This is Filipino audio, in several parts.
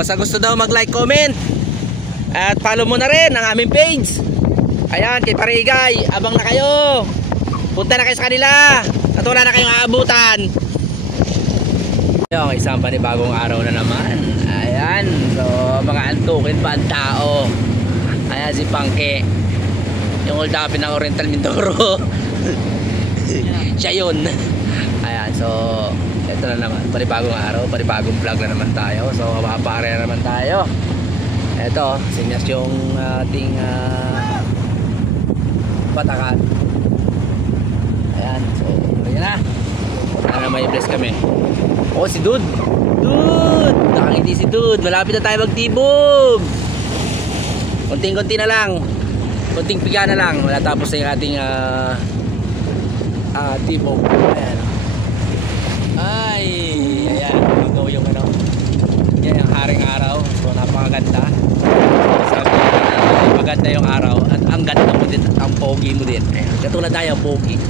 sa gusto daw mag-like, comment at follow mo na rin ang aming page. Ayan, kay Parigay, abang na kayo. Punta na kayo sa kanila at wala na kayong aabutan. Yung isang panibagong araw na naman. Ayan, so mga antukin pa ang tao. Ayan si Pangke, yung old happy ng Oriental Mindoro. Siya yun. Ayan, so ito na naman, panibagong araw, panibagong vlog na naman tayo. So mapapare na naman tayo. Ito, sinyas yung ating patakan. Ayan, so ayan na. Sana may bless kami. Oh, si Dude. Dude, nakangiti si Dude. Malapit na tayo magtibog. Konting-konti na lang. Konting piga na lang. Wala tapos na yung ating tibog. Ayan. Ay, ayan. Magaw yung ano. Yan yung haring araw. So, napakaganda. Sabi na, maganda yung araw. At ang ganda mo din. At ang pogi mo din. Ayan. Katulad tayo, pogi.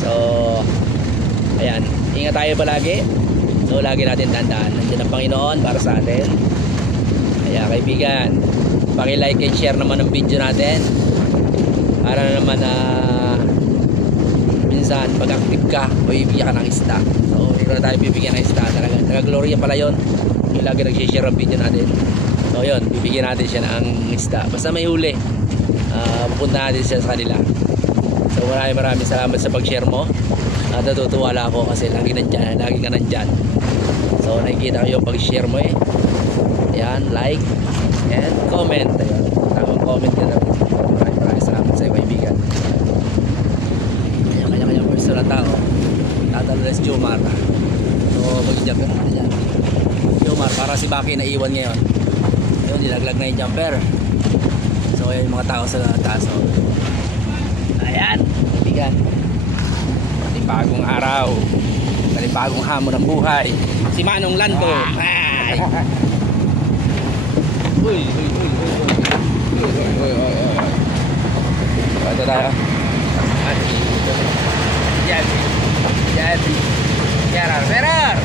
So, ayan. Ingat tayo palagi. So, lagi natin tandaan. Nandiyan ang Panginoon para sa atin. Kaya kaibigan, paki-like and share naman ang video natin. Para naman minsan pag-active ka, bibigyan ka ng ista. So, ikaw na tayo bibigyan ng ista. Taga-Gloria pala yun. Yung lagi nag-share ang video natin. So, yun, bibigyan natin siya ng ista. Basta may huli, pupunta natin siya sa kanila. So, maraming salamat sa pag-share mo. Natutuwala ako kasi lagi ka nandyan. So, nakikita ko yung pag-share mo eh. Ayan, like and comment. Ayan, tamang comment ka na. Maraming salamat sa iyo, kaibigan. Ayan, kanya-kanya person na tao. Tatalo si Jomar. So, mag-jump ka naman dyan. Jomar, para si Baki na iwan ngayon. Ayun, nilaglag na yung jumper. So, ayan yung mga tao sa taas. So, ayan, kaibigan. Panibagong araw. Panibagong hamon ng buhay. Si Manong Lando. Ay! Uy, uy, uy, uy, uy. Ito tayo. Yan. Yan. Ferrer.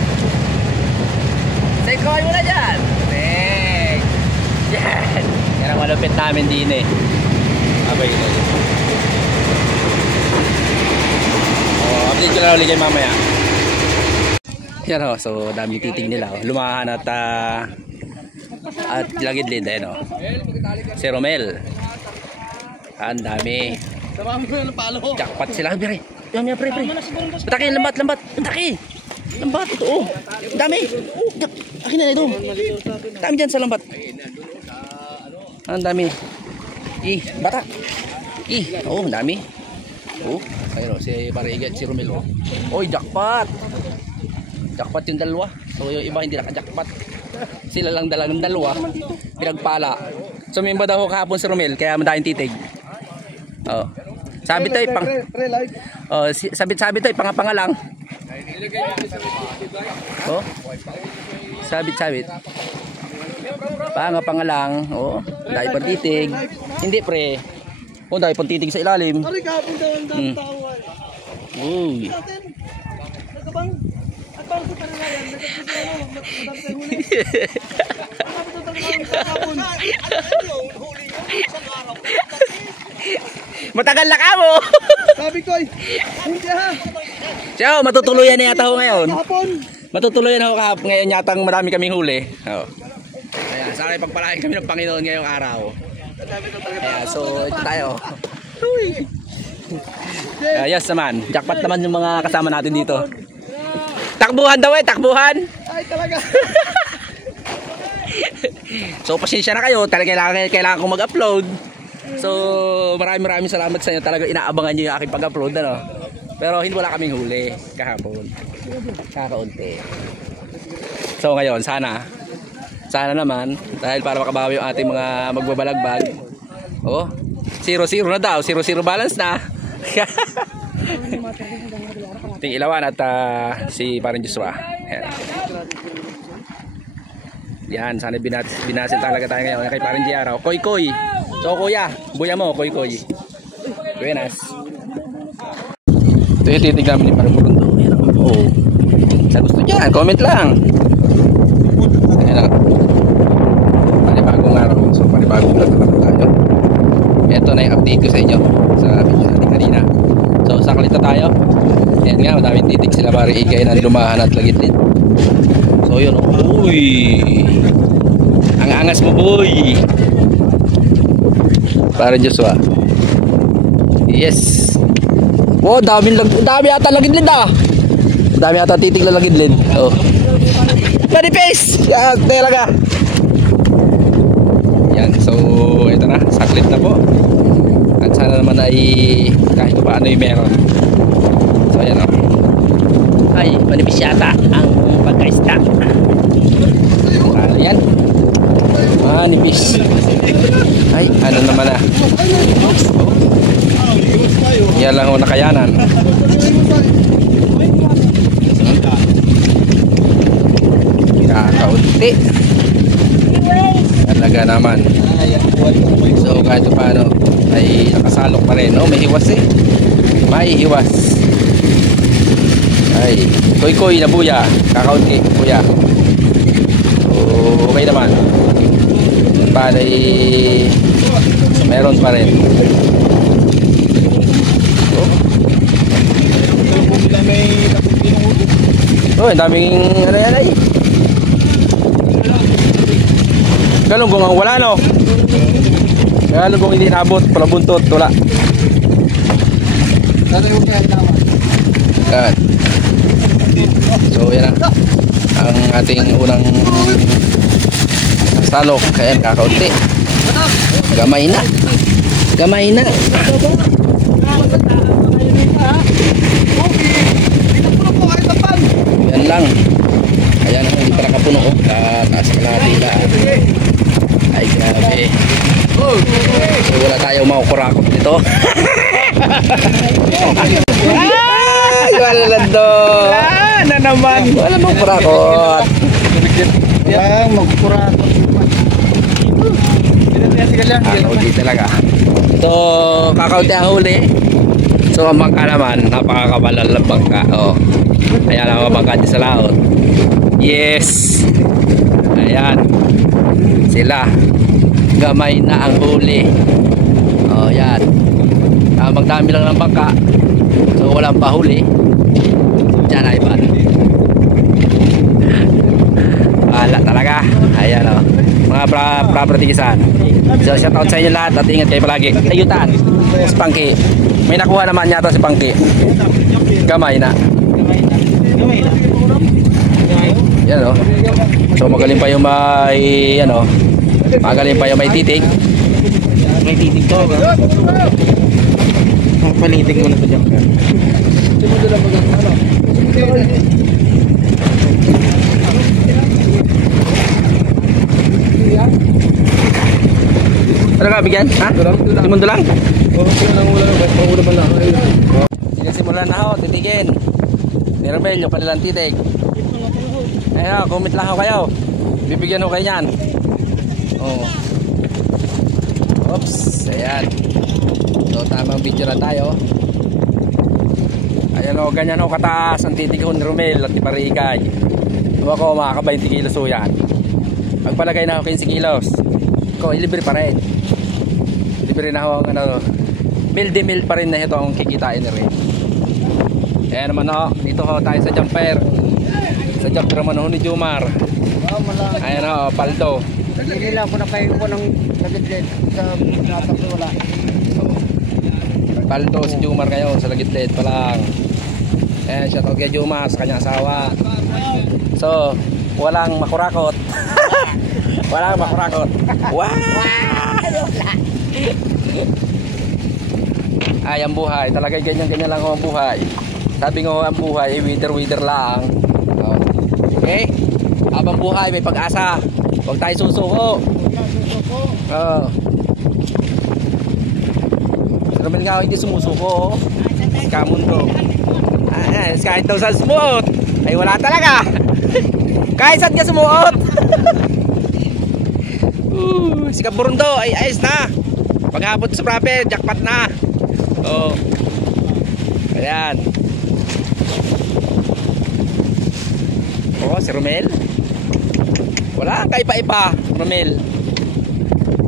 Say call mo na dyan. Yan. Yan ang malupit namin din eh. Abay yun. Update ko na ulit kayo mamaya. Yan o. So dami titig nila. Lumahan at lagid-lid eh no. Si Romel. Ang dami. Jackpot sila. Pre. Yan pre. Pataki lambat. Pataki. Lambat ito oh. Dami. Akin na ito. Dami dyan sa lambat. Ang dami. Bata. Oh, dami. Oh, ayun si Parigay, si Romel. Oy, jackpot. Jackpot yung dalawa. So yung iba hindi naka-jackpot. Sila lang ng dalawa. Pinagpala. So may iba daw kahapon si Romel kaya madaing titig. Oh. Sabit tayo pang sabit tayo pangalang. Oh. Sabit. Pangalang. Oh, dahil pang titig. Hindi pre. Oh, dahil pang titig sa ilalim. Uy. Matagal na ka mo. Sabi ko hindi ha. Ciao, matutuluyan na yata ako ngayon. Matutuluyan ako kahapon ngayon yatang marami kaming huli. Oh. Ayan, sana ipagpalain kami ng Panginoon ngayong araw. Ayan, so ito tayo. Yes naman, jackpot naman yung mga kasama natin dito. Takbuhan daw takbuhan. Ay talaga. So pasensya na kayo, talaga kailangan kong mag-upload. So maraming salamat sa inyo. Talaga inaabangan niyo yung aking pag-upload ano. Pero hindi wala kaming huli kahapon. Kakaunti. So ngayon sana naman dahil para makabawi yung ating mga magbabalagbag. Oh, 0-0 na daw, 0-0 balance na. Ting Ilawan at si Parang Joshua. Yan, sana binasin talaga tayo ngayon kay Parang Giaraw. Koy. So kuya, buya mo, koy. Buenas. Ito yung titig namin ni Parang Murundo. Oh. Sa gusto dyan, comment lang. bagong vlog naman tayo. Ito na yung update ko sa inyo sa video natin kanina. So saklit na tayo. Ayan nga, madaming titik sila pare ikay na lumahan at lagitlit. So yun, uy, ang angas mo boy pare Joshua. Yes. Wow, dami ata lagitlit ah. Dami ata titik na lagitlit. Oh, manipis yan talaga. Yan, so ito na, saklit na po. At sana naman ay kahit paano yung meron. So ayan o. Ay, manipis yata ang pagka-isda. Yan, manipis. Ay, ano naman na. Yan lang ang nakayanan. Kakaunti talaga naman. So kahit paano ay nakasalok pa rin. Oh, may hiwas eh. May hiwas. Ay, koy na buya. Kakaunti buya. So okay naman. Paano ay meron pa rin. Oh, ang daming ano yan ay. Galunggong ang wala no. Galunggong hindi nabot, pala buntot, wala. Yan. So yan na ang ating unang salok. Ayan, kakaunti. Gamay na. Gamay na. Yan lang. Ayan, hindi pa nakapuno. Taas ka na tila. Ay grabe. So wala tayong makukurakot dito. Ay, wala lang do. Na naman. Wala makukurakot. Yan, magkurakot. Ano di talaga. So kakaunti ang huli. So ang bangka naman, napakakabalal ng bangka. Oh. Ayan ang bangka dyan sa laot. Yes. Ayan. Sila. Gamay na ang huli. Oh, yan. Magdami lang ng bangka. So walang pahuli. Diyan ay ba? Wala talaga. Ayan o. Mga pratikisan. So shout out sa inyo lahat at ingat kayo palagi. Ayutan. Si Pangki. May nakuha naman yata si Pangki. Gamay na. Yan o. So magaling pa yung may ano. Magaling pa yung may titik. May titik to. Palitik mo na ito dyan. Ano ka bigyan? Ha? Simundo lang? Sige, simulan na ako, titikin. Ni Romel, yung kanilang titig. Ayan, comment lang ako kayo. Bibigyan ko kayo yan. Oh. Oops, ayan. So tamang video na tayo. Ayan o, ganyan o kataas ang titig ko ni Romel at ni Parikay. Ako makaka 20 kilos o yan. Pagpalagay na ako 15 kilos. Ko, ilibre pa rin. Libre na ako ang ano, mil de mil pa rin na ito ang kikitain na rin. Ayan naman o, dito ho tayo sa jumper. Sa jumper naman ho ni Jumar. Ayan o, paldo. Hindi lang ako nakain ko ng lagitlit sa natapos wala. Paldo si Jumar kayo sa lagitlit pa lang. Ayan, shoutout kay Jumar sa kanyang asawa. So, walang makurakot. Walang makurakot. Wow! Ay, ang buhay. Talaga ganyan-ganyan lang ang buhay. Sabi nga ang buhay, wither lang. Okay? Habang buhay, may pag-asa. Huwag tayo susuko. Oo. Si Romel nga hindi sumusuko. Kamundo. Kahit daw sa smooth. Ay wala talaga. Kahit saan ka sumuot. Si Kaburundo ay ayos na. Paghapon sa proper, jackpot na. Oh. Ayan. Oh, si Romel. Wala kang kaipa-ipa, Romel.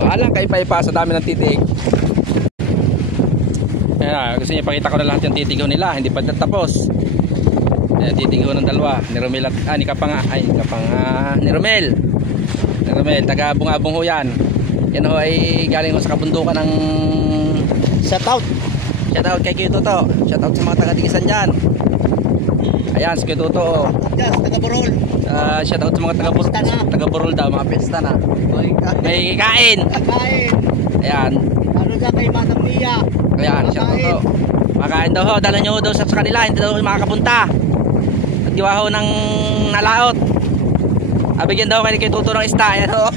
Alang kayo pa sa dami ng titig. Ayan, gusto niyo pakita ko na lahat yung titigaw nila, hindi pa tapos. Ayan, titigaw ng dalawa, ni Romel at ni Kapanga, ni Romel. Ni Romel, taga Bungabong ho yan. Yan ho ay galing ho sa kabundukan ng Shoutout. shoutout kay Kuya Toto. Shoutout sa mga taga-tigisan dyan. Ayan, si Kuya Toto. Yes, taga Borol. Shoutout sa mga taga-Borol daw, mga pesta na. May kain. Kain. Ayan. Ano dyan kay Madam Mia? Ayan, shoutout ho. Makain daw ho, dala nyo ho daw sa kanila, hindi daw makakapunta. At giwa ho ng nalaot. Bigyan daw kayo kay Toto ng ista. Ayan ho.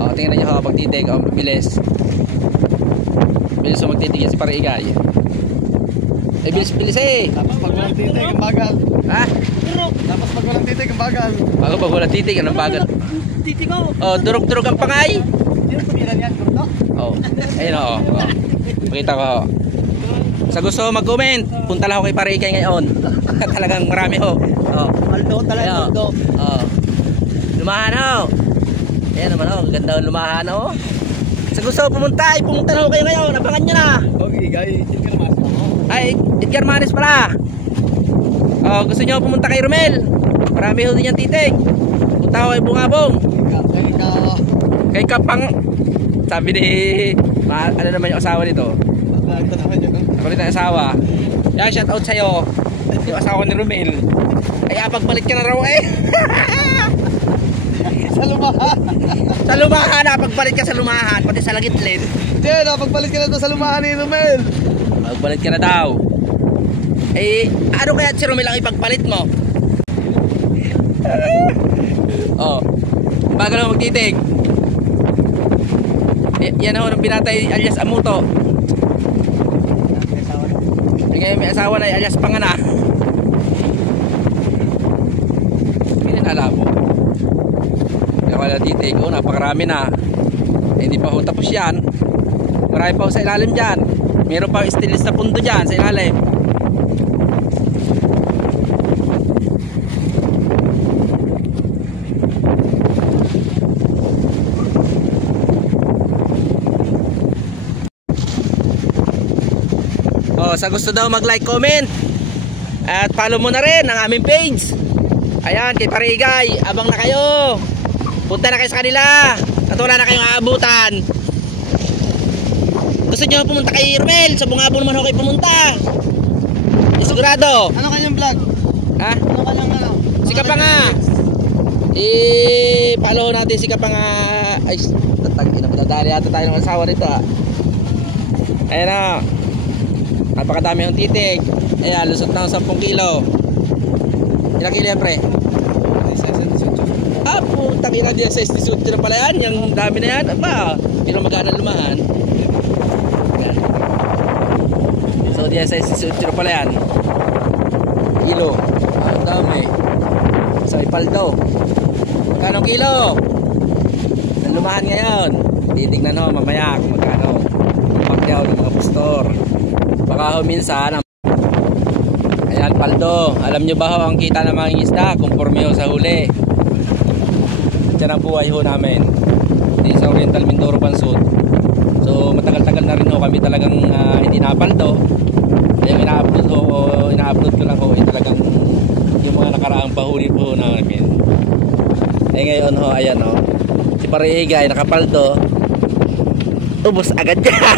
O, tingnan nyo ho, pagtitig. O, bilis. Bilis ho magtitig yan si Parigay. Bilis eh. Tapos pag walang titig, ang bagal. Ha? Tapos pag walang titig, ang bagal. Bago pag wala titig, anong bagal? Titig ko. O, durog-durog ang pangay. Sino tumilan yan, Gordo? O, ayun o. Pakita ko ho. Sa gusto mag-comment, punta lang ako kay Parigay ngayon. Talagang marami ho. O. Maldo talaga, Gordo. Oh. Lumahan ho. Ayan naman ho, ganda ho lumahan ho. Sa gusto pumunta na ho kayo ngayon. Abangan nyo na. Okay, guys, Edgar Mas. Ay, Edgar Manes pala. Oh, gusto nyo pumunta kay Romel. Marami ho din yung titig. Punta ho kay Bungabong. Kay Kapang. Sabi ni ano naman yung asawa nito. Ako rin ang asawa. Yan, shout out sa'yo. Yung asawa ni Romel. Kaya pagbalik ka na raw eh. Sa lumahan. Sa lumahan, pagbalik ka sa lumahan, pati sa Lagitlin. Hindi, pagbalik ka na to sa lumahan ni Romel. Pagbalik ka na daw. Eh, ano kaya si Romel ang ipagpalit mo? Oh, bagal mo magtitig. Yan ako nung binatay alias Amuto. Ngayon may asawa na alias Pangana. Hindi na alam mo. Wala titig, oh, napakarami na. Hindi pa ho tapos yan. Marami pa ho sa ilalim dyan. Meron pa stainless na pundo dyan sa ilalim. Oh, sa gusto daw mag-like, comment at follow mo na rin ang aming page. Ayan, kay Parigay, abang na kayo. Punta na kayo sa kanila at wala na kayong aabutan. Gusto nyo pumunta kay Romel? Sa Bungabong naman ako kayo pumunta. Sigurado. Ano kanyang vlog? Ha? Ano kanyang ano? Si Kapanga. Follow natin si Kapanga. Ay, tatagin na madadali yata tayo ng asawa nito. Ayan na. Napakadami yung titig. Ayan, lusot na 10 kilo. Ilang kilo yan, pre? Putang ina din sa istisut na pala yan. Yung dami na yan. Aba, hindi na magana lumahan. So diyan sa istisut na pala yan. Kilo. Ang dami. Sa Ipaldo. Magkano kilo? Ang lumahan ngayon. Titignan ho mamaya kung magkano. Pakyaw ng mga pastor. Baka ho minsan. Ayan, paldo. Alam nyo ba ho ang kita ng mga isda? Conforme ho sa huli. Diyan ang buhay ho namin. Di sa Oriental Mindoro Pansud. So matagal-tagal na rin ho kami talagang hindi napaldo. Kaya ina-upload ko lang ho talagang yung mga nakaraang pahuli po namin. Ngayon ho, ayan ho. Si Parigay nakapaldo. Ubos agad yan.